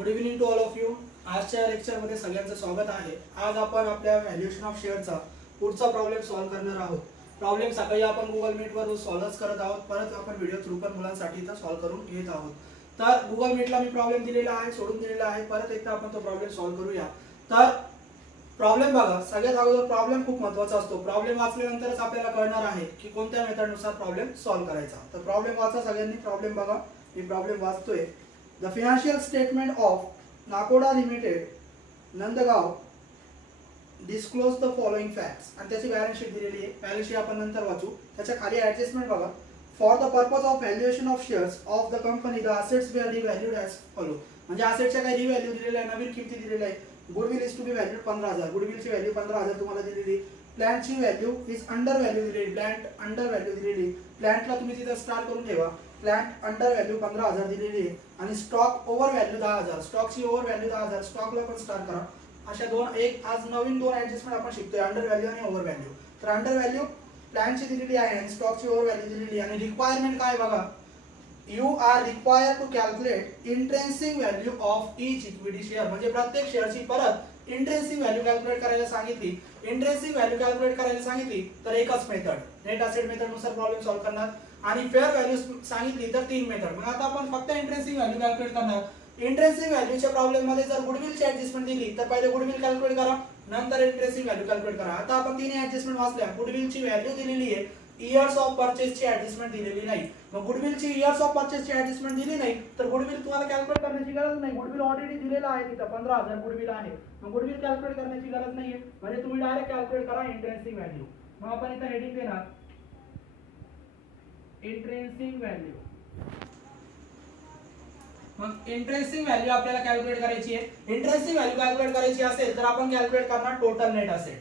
Good evening to all of you. आजच्या लेक्चरमध्ये सगळ्यांचं स्वागत आहे. आज आपण आपल्या व्हॅल्युएशन ऑफ शेअरचा पुढचा प्रॉब्लेम सॉल्व्ह करणार आहोत. प्रॉब्लेम सकाळी आपण गुगल मीटवर सॉल्व्ह करत आहोत, परत आपण व्हिडिओ थ्रू पण मुलांसाठी इथं सॉल्व्ह करून घेत आहोत. तर गुगल मीटला मी प्रॉब्लेम दिलेला आहे, सोडून दिलेला आहे. परत एकदा आपण तो प्रॉब्लेम सॉल्व्ह करूया. तर प्रॉब्लेम बघा, सगळ्यात अगोदर प्रॉब्लेम खूप महत्त्वाचा असतो. प्रॉब्लेम वाचल्यानंतरच आपल्याला कळणार आहे की कोणत्या मेथडनुसार प्रॉब्लेम सॉल्व्ह करायचा. तर प्रॉब्लेम वाचा सगळ्यांनी. प्रॉब्लेम बघा, मी प्रॉब्लेम वाचतोय. The financial statement of Nakoda limited Nandgaon disclose the following facts. आणि त्याची बॅलन्स शीट दिलेली आहे. बॅलन्स शीट आपण नंतर वाचू. त्याच्या खाली ऍडजस्टमेंट बघा. For the purpose of valuation of shares of the company the assets were revalued as follow. म्हणजे असेटच्या काही रिव्हॅल्यू दिलेल्या आहे, नवीन किमती दिलेल्या आहे. Goodwill is to be valued 15,000. गुडविलची व्हॅल्यू 15,000 तुम्हाला दिलेली. प्लॅन्टची व्हॅल्यू इज अंडर व्हॅल्यू दिलेली. प्लॅन्ट अंडर व्हॅल्यू दिलेली. प्लॅन्टला तुम्ही तिथे स्टार करून ठेवा. प्लॅन्ट अंडर व्हॅल्यू 15,000 दिलेली आहे. आणि स्टॉक ओव्हर व्हॅल्यू 10,000. स्टॉकची ओव्हर व्हॅल्यू 10,000. स्टॉकला पण स्टार करा. अशा आज नवीन दोन ऍडजस्टमेंट आपण शिकतोय, अंडर व्हॅल्यू आणि ओव्हर व्हॅल्यू. तर अंडर व्हॅल्यू प्लॅनची दिलेली आहे आणि स्टॉकची ओव्हर व्हॅल्यू दिलेली आहे. आणि रिक्वायरमेंट काय बघा, you are required to calculate intrinsic value of each equity share. म्हणजे प्रत्येक शेअरची परत इंट्रेन्सिक व्हॅल्यू कॅल्क्युलेट करायला सांगितली. इंट्रेन्सिक व्हॅल्यू कॅल्क्युलेट करायला सांगितली तर एकच मेथड, नेट असेट मेथड नुसार प्रॉब्लेम सॉल्व्ह करणार. आणि फेअर व्हॅल्यू सांगितली तर तीन मेथड. मग आता आपण फक्त इंट्रेन्सिक व्हॅल्यू कॅल्क्युलेट करणार. इंट्रेन्सिक व्हॅल्यूच्या प्रॉब्लेम मध्ये जर गुडविलची ऍडजस्टमेंट दिली तर पहिले गुडविल कॅल्क्युलेट करा, नंतर इंट्रेन्सिक व्हॅल्यू कॅल्क्युलेट करा. आता आपण तिन्ही ऍडजस्टमेंट वाचल्या. गुडविलची व्हॅल्यू दिलेली आहे, इयर्स ऑफ परचेसची ऍडजस्टमेंट दिलेली नाही. मग गुडविलची इयर्स ऑफ परचेसची ऍडजस्टमेंट दिली नाही तर गुडविल तुम्हाला कॅल्क्युलेट करण्याची गरज नाही. गुडविल ऑलरेडी दिलेला आहे, तिथं 15,000 गुडविल आहे. मग गुडविल कॅल्क्युलेट करण्याची गरज नाहीये. म्हणजे तुम्ही डायरेक्ट कॅल्क्युलेट करा इंट्रेन्सिक व्हॅल्यू. मग आपण इथं हेडिंग देणार इंट्रेन्सिक व्हॅल्यू. मग इंट्रेन्सिक व्हॅल्यू आपल्याला कॅल्क्युलेट करायची आहे. इंट्रेन्सिक व्हॅल्यू कॅल्क्युलेट करायची असेल तर आपण कॅल्क्युलेट करणार टोटल नेट असेट.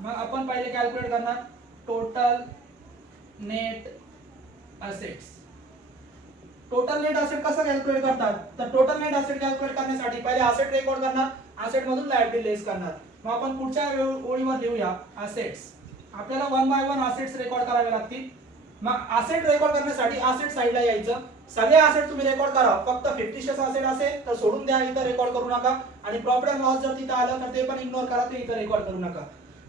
मग आपण पहिले कॅल्क्युलेट करणार total net assets. Total net asset कसं कॅल्क्युलेट करतात, तर टोटल नेट असेट कॅल्क्युलेट करण्यासाठी पहिले असेट रेकॉर्ड करणार, असेट मधून लायबिलिटी लेस करणार. मग आपण पुढच्या ओळीवर लिहूया असेट्स. आपल्याला one by one assets record करावे लागतील. मग असेट रेकॉर्ड करण्यासाठी असेट साइडला यायचं. सगळे असेट तुम्ही रेकॉर्ड करा. फक्त फिक्टिशियस असेट असेल तर सोडून द्या, इथं रेकॉर्ड करू नका. आणि प्रॉफिट अँड लॉस जर तिथं आलं तर ते पण इग्नोर करा, ते इथं रेकॉर्ड करू नका.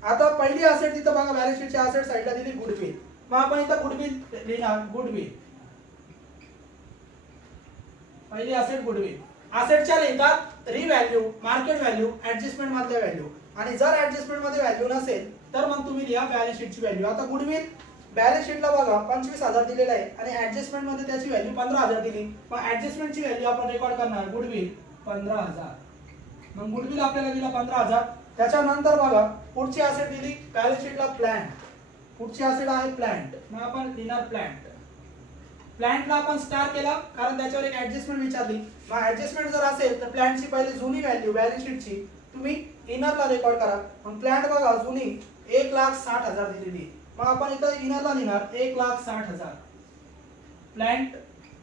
आता पहिली असेट तिथं बघा, बॅलन्स शीटची असेट साइडला दिली गुडविल. मग आपण इथं गुडविल लिहिणार. गुडविल पहिली असेट गुडविल. असेटच्या लिहितात रिव्हॅल्यू, मार्केट व्हॅल्यू, ऍडजस्टमेंट मधल्या व्हॅल्यू. आणि जर ऍडजस्टमेंट मध्ये व्हॅल्यू नसेल तर मग तुम्ही लिहा बॅलन्स शीटची व्हॅल्यू. आता गुडविल बॅलन्स शीटला बघा 25,000 दिलेला आहे आणि ऍडजस्टमेंट मध्ये त्याची व्हॅल्यू 15,000 दिली. मग ऍडजस्टमेंटची व्हॅल्यू आपण रेकॉर्ड करणार गुडविल 15,000. मग गुडविल आपल्याला दिला 15,000. त्याच्यानंतर बघा पुढची असेट दिली बॅलन्स शीटला प्लॅन्ट. पुढची असेट आहे प्लॅन्ट. मग आपण लिहिणार प्लॅन्ट. प्लॅन्टला आपण स्टार केला कारण त्याच्यावर एक ऍडजस्टमेंट विचारली. मग ऍडजस्टमेंट जर असेल तर प्लॅन्टची पहिली जुनी व्हॅल्यू बॅलन्स शीटची तुम्ही इनरला रेकॉर्ड करा. मग प्लॅन्ट बघा जुनी 1,60,000 दिलेली. मग आपण इथं इनरला लिहिणार 1,60,000. प्लॅन्ट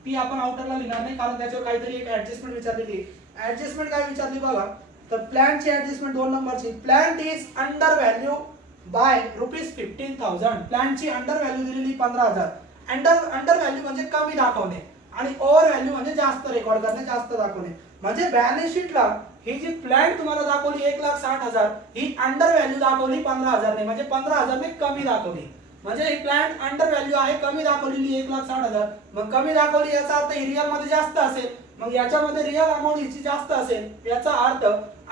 ती आपण आउटरला लिहिणार नाही कारण त्याच्यावर काहीतरी एक ऍडजस्टमेंट विचारलेली. ऍडजस्टमेंट काय विचारली बघा, तर प्लॅन्टची ऍडजस्टमेंट 2 नंबरची. Plant is under value by ₹15,000. प्लॅन्टची अंडर व्हॅल्यू दिलेली 15,000. अंडर व्हॅल्यू म्हणजे कमी दाखवणे आणि ओव्हर व्हॅल्यू म्हणजे जास्त रेकॉर्ड करणे, जास्त दाखवणे. म्हणजे बॅलन्स शीटला ही जी प्लॅन्ट तुम्हाला दाखवली 1,60,000 ही अंडर व्हॅल्यू दाखवली 15,000 ने, म्हणजे 15,000 ने कमी दाखवली. म्हणजे ही प्लॅन्ट अंडर व्हॅल्यू आहे, कमी दाखवलेली 1,60,000. मग कमी दाखवली याचा अर्थ ही रिअल मध्ये जास्त असेल. मग याच्यामध्ये रिअल अमाऊंट हिची जास्त असेल. याचा अर्थ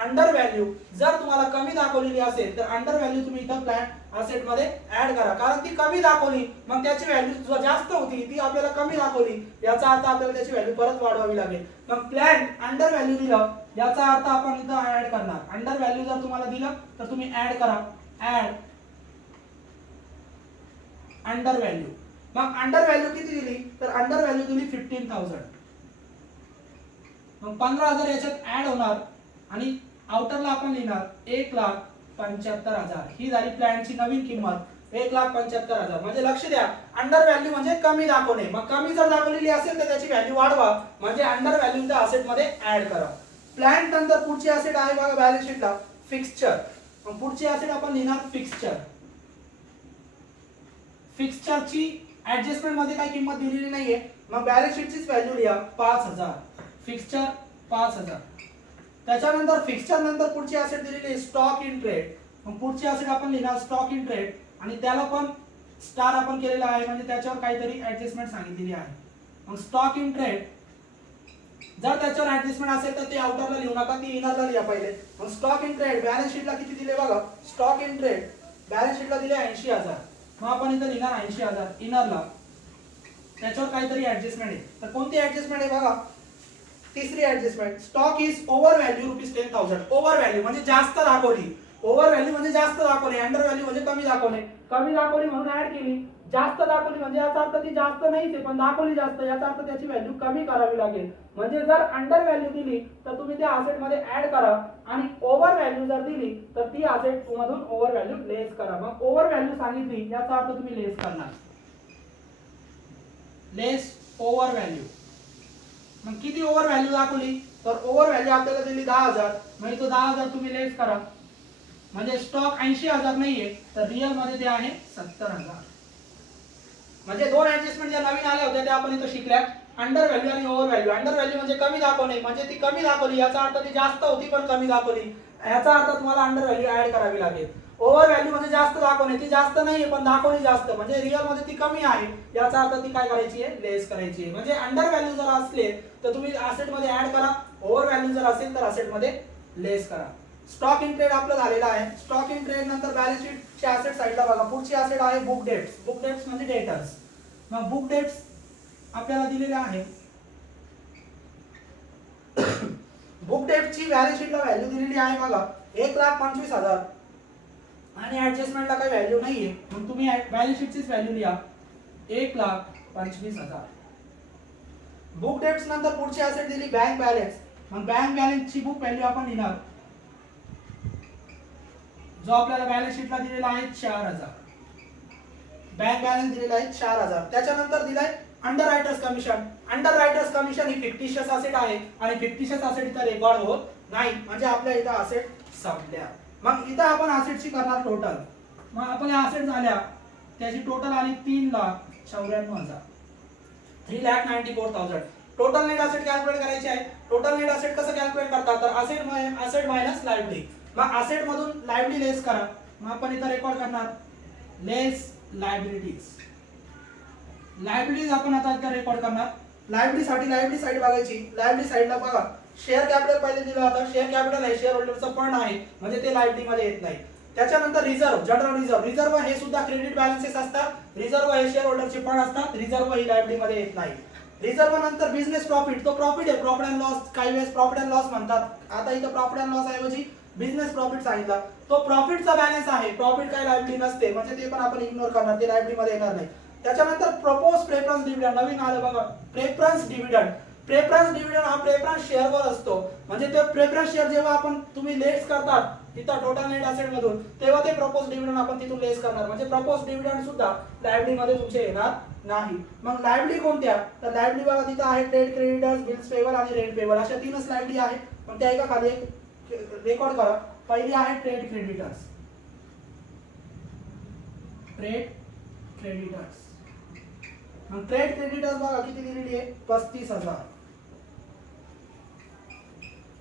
अंडर व्हॅल्यू जर तुम्हाला कमी दाखवलेली असेल तर अंडर व्हॅल्यू तुम्ही इथं प्लॅन्ट असेट मध्ये ऍड करा. कारण ती कमी दाखवली मग त्याची व्हॅल्यू जास्त होती, ती आपल्याला कमी दाखवली. याचा अर्थ आपल्याला त्याची व्हॅल्यू परत वाढवावी लागेल. मग प्लॅन्ट अंडर व्हॅल्यू दिलं याचा अर्थ आपण इथं ऍड करणार. अंडर व्हॅल्यू जर तुम्हाला दिलं तर तुम्ही ऍड करा. Add under value. मग अंडर व्हॅल्यू किती दिली, तर अंडर व्हॅल्यू दिली 15,000. मग 15,000 याच्यात ऍड होणार आणि आउटरला आपण लिहिणार 1,75,000. ही झाली प्लॅनची नवीन किंमत 1,75,000. म्हणजे लक्ष द्या, अंडर व्हॅल्यू म्हणजे कमी दाखवणे. मग कमी जर दाखवलेली असेल तर त्याची व्हॅल्यू वाढवा, म्हणजे अंडर व्हॅल्यू त्या असेट मध्ये ऍड करा. प्लॅन नंतर पुढची असेट आहे बघा बॅलन्स शीटला फिक्स्चर. मग पुढची असेट आपण लिहिणार फिक्स्चर. फिक्स्चरची ऍडजस्टमेंट मध्ये काही किंमत दिलेली नाहीये. मग बॅलन्स शीटचीच व्हॅल्यू लिहा 5,000. फिक्स्चर 5,000. त्याच्यानंतर फिक्स्चर नंतर पुढची असेट दिलेली आहे स्टॉक इन ट्रेड. मग पुढची असेट आपण लिहिणार स्टॉक इन ट्रेड आणि त्याला पण स्टार आपण केलेला आहे म्हणजे त्याच्यावर काहीतरी ऍडजस्टमेंट सांगितलेली आहे. मग स्टॉक इन ट्रेड जर त्याच्यावर ऍडजस्टमेंट असेल तर ते आउटरला लिहू नका, ती इनरला लिहा पहिले. मग स्टॉक इन ट्रेड बॅलन्स शीटला किती दिले बघा, स्टॉक इन ट्रेड बॅलन्स शीटला दिले 80,000. मग आपण इथे लिहिणार 80,000 इनरला, त्याच्यावर काहीतरी ऍडजस्टमेंट आहे. तर कोणती ऍडजस्टमेंट आहे बघा, तिसरी adjustment stock is over value ₹10,000. Over value म्हणजे जास्त दाखवली, ओव्हर व्हॅल्यू म्हणजे जास्त दाखवली, अंडर व्हॅल्यू म्हणजे कमी दाखवली. कमी दाखवली म्हणून ऍड केली, जास्त दाखवली म्हणजे याचा अर्थ ती जास्त नाहीच आहे पण दाखवली जास्त, याचा अर्थ त्याची व्हॅल्यू कमी करावी लागेल. म्हणजे जर अंडर व्हॅल्यू दिली तर तुम्ही त्या असेट मध्ये ऍड करा आणि ओव्हर व्हॅल्यू जर दिली तर ती असेट मधून ओव्हर व्हॅल्यू लेस करा. मग ओव्हर व्हॅल्यू सांगितली याचा अर्थ तुम्ही लेस करणार, लेस ओव्हर व्हॅल्यू. मग किती ओव्हर व्हॅल्यू दाखवली, तर ओव्हर व्हॅल्यू आपल्याला दिली 10,000. म्हणजे तो 10,000 तुम्ही लेस करा. म्हणजे स्टॉक 80,000 नाहीये तर रिअल मध्ये ते आहे 70,000. म्हणजे दोन ऍडजस्टमेंट ज्या नवीन आल्या होत्या त्या आपण इथे शिकल्या, अंडर व्हॅल्यू आणि ओव्हर व्हॅल्यू. अंडर व्हॅल्यू म्हणजे कमी दाखवणे, म्हणजे ती कमी दाखवली याचा अर्थ ती जास्त होती पण कमी दाखवली, याचा अर्थ तुम्हाला अंडर व्हॅल्यू ऍड करावी लागेल. ओव्हर व्हॅल्यू म्हणजे जास्त दाखवणे, ती जास्त नाहीये पण दाखवली जास्त, म्हणजे रिअल मध्ये ती कमी आहे याचा अर्थ ती काय करायची आहे, लेस करायची आहे. म्हणजे अंडर व्हॅल्यू जर असले तर तुम्ही असेट मध्ये ऍड करा, ओव्हर व्हॅल्यू जर असेल तर असेट मध्ये लेस करा. स्टॉक इन ट्रेड आपलं झालेला आहे. स्टॉक इन ट्रेड नंतर बॅलन्स शीटच्या असेट साइडला बघा, पुढची असेट आहे बुक डेट्स. बुक डेट्स म्हणजे डेटर्स. मग बुक डेट्स आपल्याला दिलेले आहे. बुक डेटची बॅलन्स शीटला व्हॅल्यू दिलेली आहे बघा 1,25,000 आणि ऍडजस्टमेंटला काही व्हॅल्यू नाहीये. मग तुम्ही बॅलन्स शीटचीच व्हॅल्यू लिहा 1,25,000. बुक डेट्स नंतर पुढची असेट दिली बँक बॅलन्स. मग बँक बॅलन्सची बुक व्हॅल्यू आपण लिहिणार जो आपल्याला बॅलन्स शीटला दिलेला आहे 4,000. बँक बॅलन्स दिलेला आहे 4,000. त्याच्यानंतर दिलाय underwriters commission. Underwriters commission ही फिक्टिशियस असेट आहे आणि फिक्टिशियस असेट इथं रेकॉर्ड होत नाही, म्हणजे आपल्या इथं असेट संपल्या. मग इथं आपण असेटची करणार टोटल. मग आपल्या असेट झाल्या त्याची टोटल आली 3,94,000, 3,94,000. टोटल नेट असेट कॅल्क्युलेट करायची आहे. टोटल नेट असेट कसं कॅल्क्युलेट करतात, तर असेट मायनस लायबिलिटी. मग असेट मधून लायबिलिटी लेस करा. मग आपण इथं रेकॉर्ड करणार लेस लायबिलिटीज. लायबिलिटीज आपण आता इथं रेकॉर्ड करणार. लायबिलिटी साठी लायबिलिटी साइड बघायची. लायबिलिटी साइडला बघा शेअर कॅपिटल पहिले दिलं होतं. शेअर कॅपिटल आहे शेअर होल्डरचा फंड आहे म्हणजे ते लायबिलिटी मध्ये येत नाही. त्याच्यानंतर रिझर्व, जनरल रिझर्व. रिझर्व हे सुद्धा क्रेडिट बॅलन्सेस असतात. रिझर्व हे शेअर होल्डरचे फंड असतात. रिझर्व ही लायबिलिटी मध्ये येत नाही. रिझर्व नंतर बिझनेस प्रॉफिट, तो प्रॉफिट आहे, प्रॉफिट अँड लॉस. काही वेळेस प्रॉफिट अँड लॉस म्हणतात, आता इथं प्रॉफिट अँड लॉस ऐवजी बिझनेस प्रॉफिट सांगितला. तो प्रॉफिटचा बॅलन्स आहे. प्रॉफिट काही लायबिलिटी नसते म्हणजे ते पण आपण इग्नोर करणार, ते लायबिलिटी मध्ये येणार नाही. त्याच्यानंतर प्रपोज प्रेफरन्स डिव्हिडंड नवीन आलं बघा, प्रेफरन्स डिव्हिडंड. प्रेफरन्स डिव्हिडंड हा प्रेफरन्स शेअर वर असतो. म्हणजे ते प्रेफरन्स शेअर जेव्हा आपण तुम्ही लेस करतात तिथं टोटल नेट असेट मधून, तेव्हा ते प्रपोज डिव्हिडंड आपण तिथून लेस करणार. म्हणजे प्रपोज डिव्हिडंड सुद्धा लायबिलिटी मध्ये तुमचे येणार नाही. मग लायबिलिटी कोणत्या, तर लायबिलिटी बघा तिथं आहे ट्रेड क्रेडिटर्स, बिल्स पेबल आणि रेंट पेबल, अशा तीनच लायबिलिटी आहे. पण त्या एका खाली रेकॉर्ड करा. पहिली आहे ट्रेड क्रेडिटर्स. Trade creditors. मग ट्रेड क्रेडिटर्स बघा किती दिलेली आहे 35,000.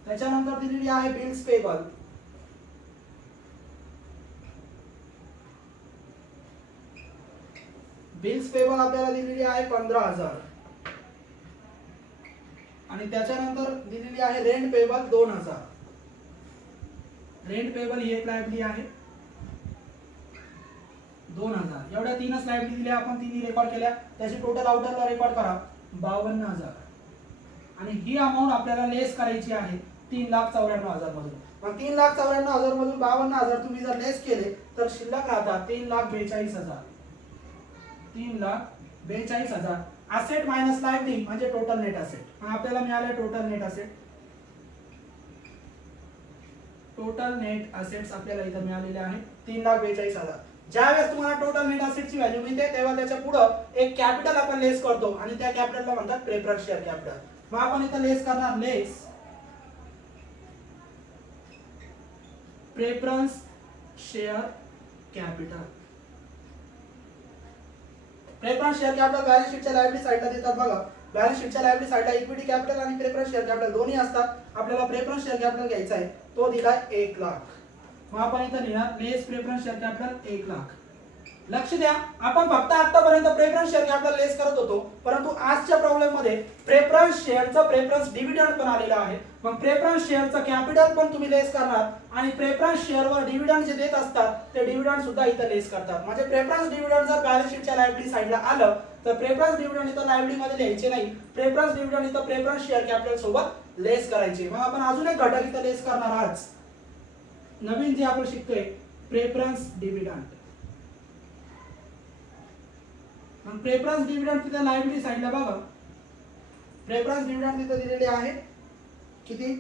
त्याच्यानंतर दिलेली आहे बिल्स पेबल. बिल्स पेबल आपल्याला दिलेली आहे 15,000 आणि त्याच्यानंतर दिलेली आहे रेंट पेबल 2,000. रेंट पेबल ही एक लायबिलिटी आहे 2,000. एवढ्या तीनच लायबिलिटी दिल्या आपण, तिन्ही रेकॉर्ड केल्या. त्याची टोटल आउटरला रेकॉर्ड करा 52,000 आणि ही अमाऊंट आपल्याला लेस करायची आहे 3,94,000 मधून. मग 3,94,000 मधून 52,000 तुम्ही जर लेस केले तर शिल्लक राहतात 3,42,000. 3,42,000 असेट मायनस लायबिलिटी म्हणजे टोटल नेट असेट. मग आपल्याला मिळाले total net asset. Total net assets आपल्याला इथं मिळालेले आहे 3,42,000. ज्यावेळेस तुम्हाला टोटल नेट असेटची व्हॅल्यू मिळते तेव्हा त्याच्या पुढे एक कॅपिटल आपण लेस करतो आणि त्या कॅपिटलला म्हणतात प्रेफरन्स शेअर कॅपिटल. मग आपण इथं लेस करणार less preference share capital. Preference share capital balance शीटच्या लायबिलिटी साइडला देतात बघा. बॅलन्स शीटच्या लायबिलिटी साईडला इक्विटी कॅपिटल आणि प्रेफरन्स शेअर कॅपिटल दोन्ही असतात. आपल्याला प्रेफरन्स शेअर कॅपिटल घ्यायचा आहे, तो दिलाय 1 लाख. मग आपण इथं लिहिणार लेस प्रेफरन्स शेअर कॅपिटल 1 लाख. लक्ष द्या, आपण फक्त आतापर्यंत प्रेफरन्स शेअर कॅपिटल लेस करत होतो, परंतु आजच्या प्रॉब्लेम मध्ये प्रेफरन्स शेअरचं प्रेफरन्स डिव्हिडंड पण आलेला आहे. मग प्रेफरन्स शेअरचं कॅपिटल पण तुम्ही लेस करणार आणि प्रेफरन्स शेअरवर डिव्हिडंड जे देत असतात ते डिव्हिडंड सुद्धा इथं लेस करतात. म्हणजे प्रेफरन्स डिव्हिडंड जर बॅलन्स शीटच्या लायबिलिटी साइडला आलं तर प्रेफरन्स डिव्हिडंड इथं लायबिलिटी मध्ये लिहायचे नाही, प्रेफरन्स डिव्हिडंड इथं प्रेफरन्स शेअर कॅपिटल सोबत लेस करायचे. मग आपण अजून एक घटक इथं लेस करणार आज नवीन जे आपण शिकतोय प्रेफरन्स डिव्हिडंड. मग प्रेफरन्स डिव्हिडंड तिथे लायबिलिटी साइडला बघा, प्रेफरन्स डिव्हिडंड तिथे दिलेले आहे किती,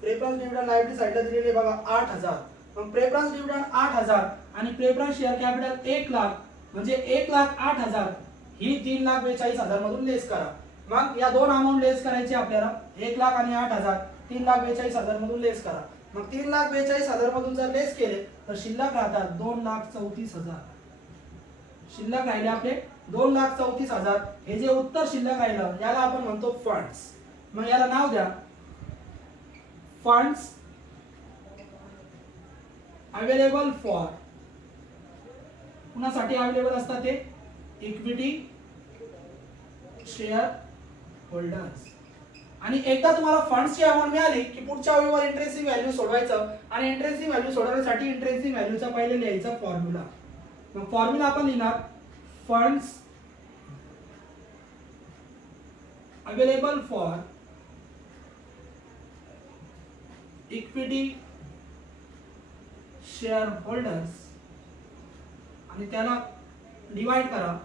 प्रेफरन्स डिव्हिडंड लायबिलिटी साइडला दिलेले बघा 8000. मग प्रेफरन्स डिव्हिडंड 8000 आणि प्रेफरन्स शेअर कॅपिटल 1 लाख म्हणजे 1,08,000 ही 3,42,000 मधून लेस करा. मग या दोन अमाउंट लेस करायची आपल्याला, 1 लाख आणि 8,000, 3,42,000 मधून लेस करा. मग 3,42,000 मधून जर लेस केले तर शिल्लक राहतात 2,34,000. शिल्लक राहिले आपले 2,34,000. हे जे उत्तर शिल्लक राहिलं याला आपण म्हणतो फंड्स. मग याला नाव द्या फंड्स अवेलेबल फॉर, कुणासाठी अवेलेबल असतात ते, इक्विटी शेअर होल्डर्स. आणि एकदा तुम्हाला फंड्सची अमाउंट मिळाली की पुढच्या ओळीवर इंट्रेन्सिक व्हॅल्यू सोडवायचं आणि इंट्रेन्सिक व्हॅल्यू सोडवण्यासाठी इंट्रेन्सिक व्हॅल्यूचा पहिले लिहायचा फॉर्म्युला. मग फॉर्म्युला आपण लिहिणार funds available for equity share holders आणि त्याला डिवाइड करा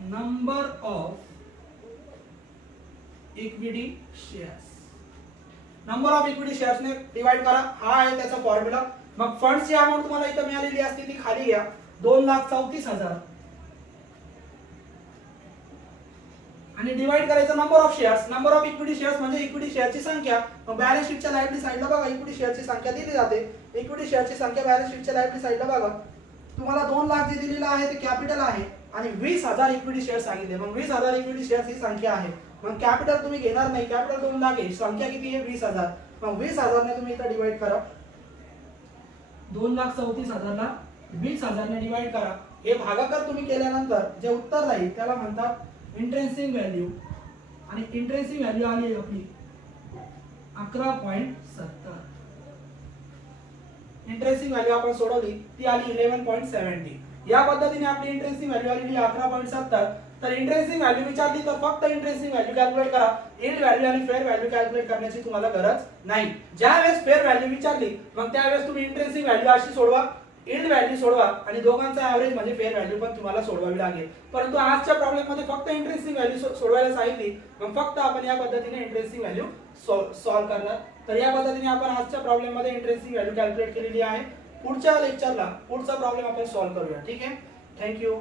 number of equity shares. Number of equity shares ने डिवाइड करा, हा आहे त्याचा फॉर्म्युला. मग फंड्सची अमाउंट तुम्हाला इथं मिळालेली असते ती खाली घ्या 2,34,000 आणि डिवाइड करायचं number of shares. Number of equity shares म्हणजे इक्विटी शेअरची संख्या. मग बॅलन्स शीटच्या लायबिलिटी साइडला बघा इक्विटी शेअरची संख्या दिली जाते. इक्विटी शेअरची संख्या बॅलन्स शीटच्या लायबिलिटी साइडला बघा, तुम्हाला 2 लाख जे दिलेलं आहे ते कॅपिटल आहे आणि 20,000 इक्विटी शेअर सांगितले. मग 20,000 इक्विटी शेअर्स ही संख्या आहे. मग कॅपिटल तुम्ही घेणार नाही, कॅपिटल 2 लाख आहे, संख्या किती आहे 20,000. मग 20,000 ने तुम्ही इथं डिवाइड करा, 2,34,000 ला 20,000 ने डिवाइड करा. हे भागाकार तुम्ही केल्यानंतर जे उत्तर राहील त्याला म्हणतात इंट्रेन्सिक व्हॅल्यू. आणि इंट्रेन्सिक व्हॅल्यू आली आपली 11.70. इंट्रेन्सिक व्हॅल्यू आपण सोडवली ती आली 11.70. या पद्धतीने आपली इंट्रेन्सिक व्हॅल्यू आलेली 11.70. तर इंट्रेन्सिक व्हॅल्यू विचारली तर फक्त इंट्रेन्सिक व्हॅल्यू कॅल्क्युलेट करा, यील्ड व्हॅल्यू आणि फेअर व्हॅल्यू कॅल्क्युलेट करण्याची तुम्हाला गरज नाही. ज्या वेळेस फेअर व्हॅल्यू विचारली मग त्यावेळेस तुम्ही इंट्रेन्सिक व्हॅल्यू अशी सोडवा, यील्ड व्हॅल्यू सोडवा आणि दोघांचा ऍव्हरेज म्हणजे फेअर व्हॅल्यू पण तुम्हाला सोडवावी लागेल. परंतु आजच्या प्रॉब्लेम मध्ये फक्त इंट्रेन्सिक व्हॅल्यू सोडवायला सांगितली, मग फक्त आपण या पद्धतीने इंट्रेन्सिक व्हॅल्यू सॉल्व्ह करणार. तर या पद्धतीने आपण आजच्या प्रॉब्लेम मध्ये इंट्रेन्सिक व्हॅल्यू कॅल्क्युलेट केलेली आहे. पुढच्या लेक्चरला पुढचा प्रॉब्लेम आपण सॉल्व्ह करूया. ठीक आहे, थँक्यू.